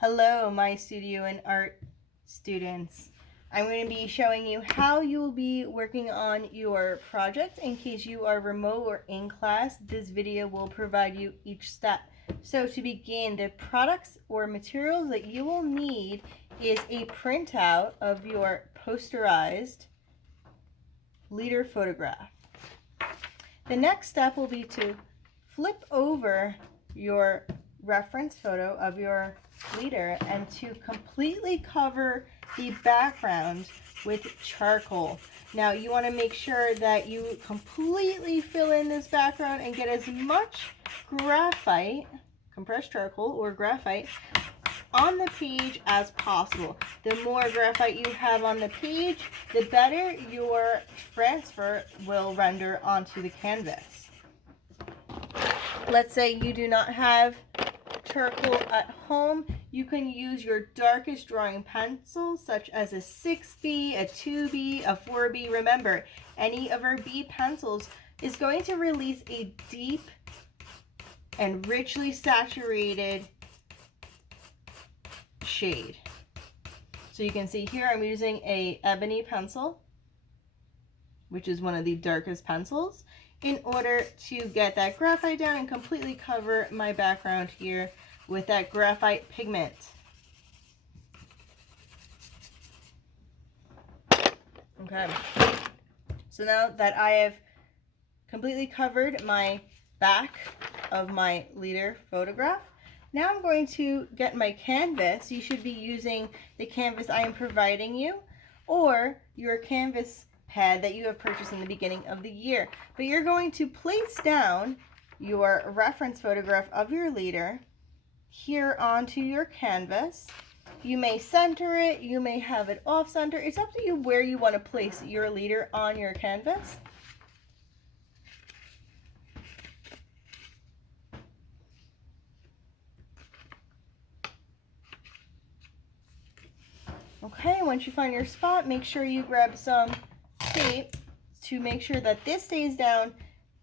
Hello, my studio and art students. I'm going to be showing you how you will be working on your project. In case you are remote or in class, this video will provide you each step. So to begin, the products or materials that you will need is a printout of your posterized leader photograph. The next step will be to flip over your reference photo of your leader and to completely cover the background with charcoal. Now you want to make sure that you completely fill in this background and get as much graphite, compressed charcoal or graphite, on the page as possible. The more graphite you have on the page, the better your transfer will render onto the canvas. Let's say you do not have charcoal at home, you can use your darkest drawing pencils such as a 6B, a 2B, a 4B. Remember, any of our B pencils is going to release a deep and richly saturated shade. So you can see here I'm using a ebony pencil, which is one of the darkest pencils, in order to get that graphite down and completely cover my background here with that graphite pigment. Okay, so now that I have completely covered my back of my leader photograph, now I'm going to get my canvas. You should be using the canvas I am providing you or your canvas pad that you have purchased in the beginning of the year. But you're going to place down your reference photograph of your leader here onto your canvas. You may center it, you may have it off center. It's up to you where you want to place your leader on your canvas. Okay, once you find your spot, make sure you grab some tape to make sure that this stays down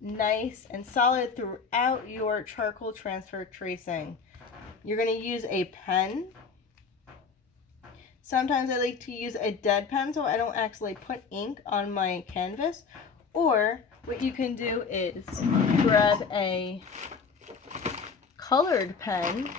nice and solid throughout your charcoal transfer tracing. You're going to use a pen. Sometimes I like to use a dead pen so I don't actually put ink on my canvas. Or what you can do is grab a colored pen .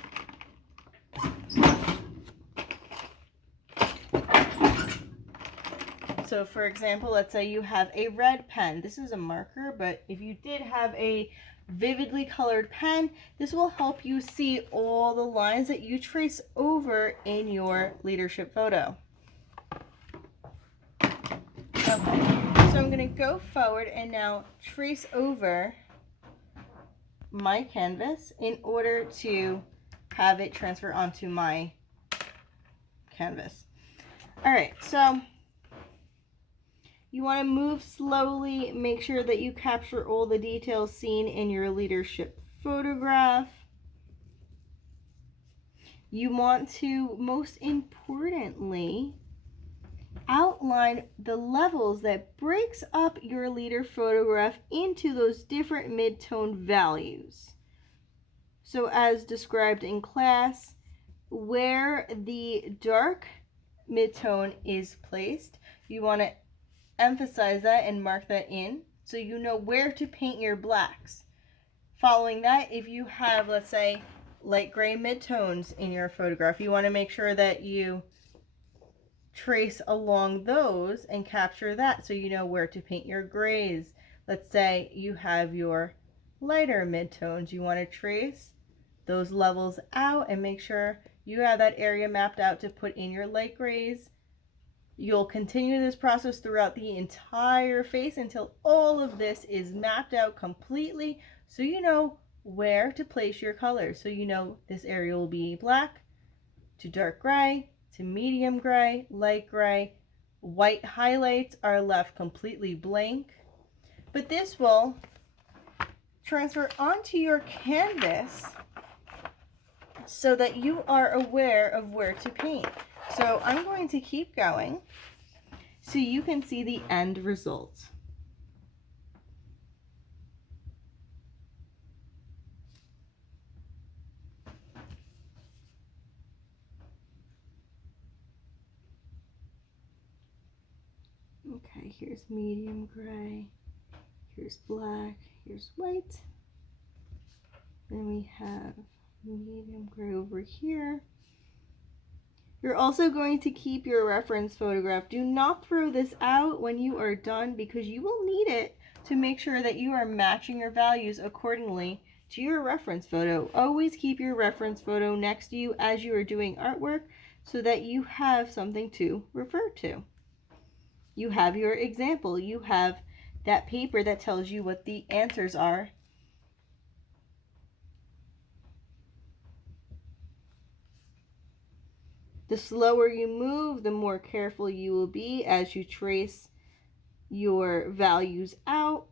So for example, let's say you have a red pen. This is a marker, but if you did have a vividly colored pen, this will help you see all the lines that you trace over in your leadership photo. Okay, so I'm going to go forward and now trace over my canvas in order to have it transfer onto my canvas. All right, so you want to move slowly, make sure that you capture all the details seen in your leadership photograph. You want to, most importantly, outline the levels that breaks up your leader photograph into those different mid-tone values. So as described in class, where the dark mid-tone is placed, you want to emphasize that and mark that in so you know where to paint your blacks. Following that, if you have, let's say, light gray midtones in your photograph, you want to make sure that you trace along those and capture that so you know where to paint your grays. Let's say you have your lighter midtones, you want to trace those levels out and make sure you have that area mapped out to put in your light grays. You'll continue this process throughout the entire face until all of this is mapped out completely so you know where to place your colors. So you know this area will be black to dark gray to medium gray, light gray. White highlights are left completely blank. But this will transfer onto your canvas so that you are aware of where to paint. So I'm going to keep going so you can see the end results. here's medium gray, here's black, here's white. Then we have medium gray over here. You're also going to keep your reference photograph. Do not throw this out when you are done because you will need it to make sure that you are matching your values accordingly to your reference photo. Always keep your reference photo next to you as you are doing artwork so that you have something to refer to. You have your example. You have that paper that tells you what the answers are. The slower you move, the more careful you will be as you trace your values out.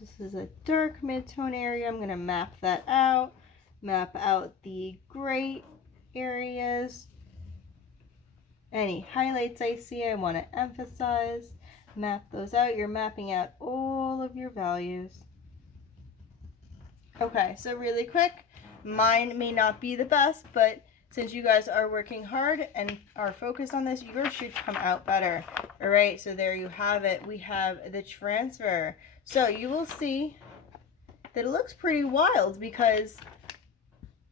This is a dark mid-tone area. I'm going to map that out. Map out the gray areas. Any highlights I see I want to emphasize. Map those out. You're mapping out all of your values. Okay, so really quick, mine may not be the best, but since you guys are working hard and are focused on this, yours should come out better. All right, so there you have it. We have the transfer. So you will see that it looks pretty wild because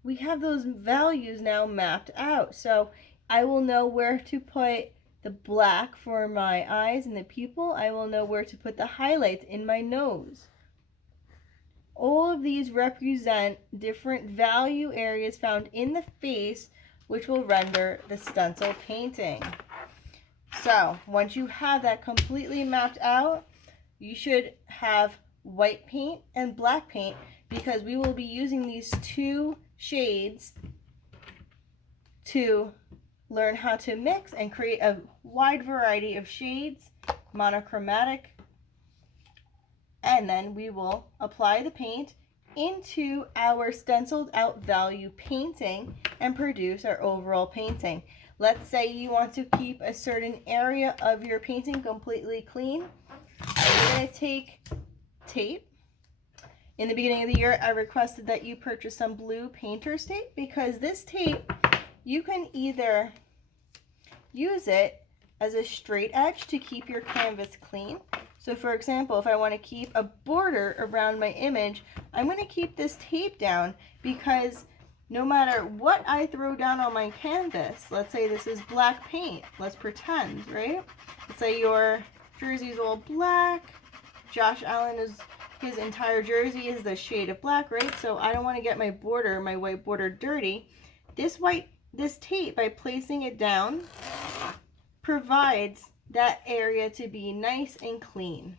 we have those values now mapped out. So I will know where to put the black for my eyes and the pupil. I will know where to put the highlights in my nose. All of these represent different value areas found in the face, which will render the stencil painting. So once you have that completely mapped out, you should have white paint and black paint because we will be using these two shades to learn how to mix and create a wide variety of shades, monochromatic. And then we will apply the paint into our stenciled out value painting and produce our overall painting. Let's say you want to keep a certain area of your painting completely clean. You're going to take tape. In the beginning of the year, I requested that you purchase some blue painter's tape because this tape, you can either use it as a straight edge to keep your canvas clean. So for example, if I want to keep a border around my image, I'm going to keep this tape down because no matter what I throw down on my canvas, let's say this is black paint, let's pretend, right? Let's say your jersey is all black, Josh Allen his entire jersey is the shade of black, right? So I don't want to get my border, my white border dirty. This tape, by placing it down, provides that area to be nice and clean.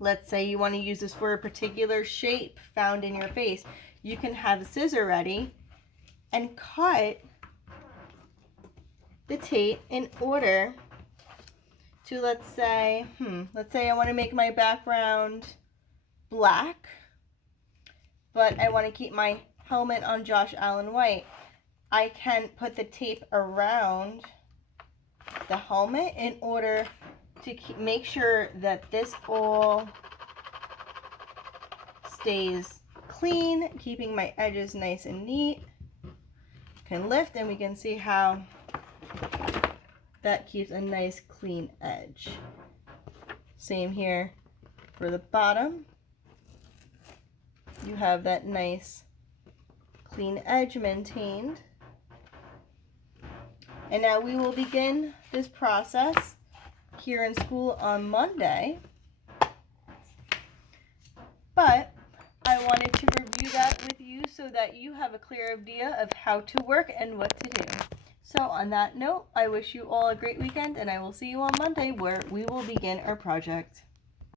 Let's say you want to use this for a particular shape found in your face. You can have a scissor ready and cut the tape in order to, let's say I want to make my background black, but I want to keep my helmet on Josh Allen white. I can put the tape around the helmet in order to make sure that this all stays clean, keeping my edges nice and neat. Can lift and we can see how that keeps a nice clean edge. Same here for the bottom. You have that nice clean edge maintained. And now we will begin this process here in school on Monday. But I wanted to review that with you so that you have a clear idea of how to work and what to do. So on that note, I wish you all a great weekend and I will see you on Monday where we will begin our project.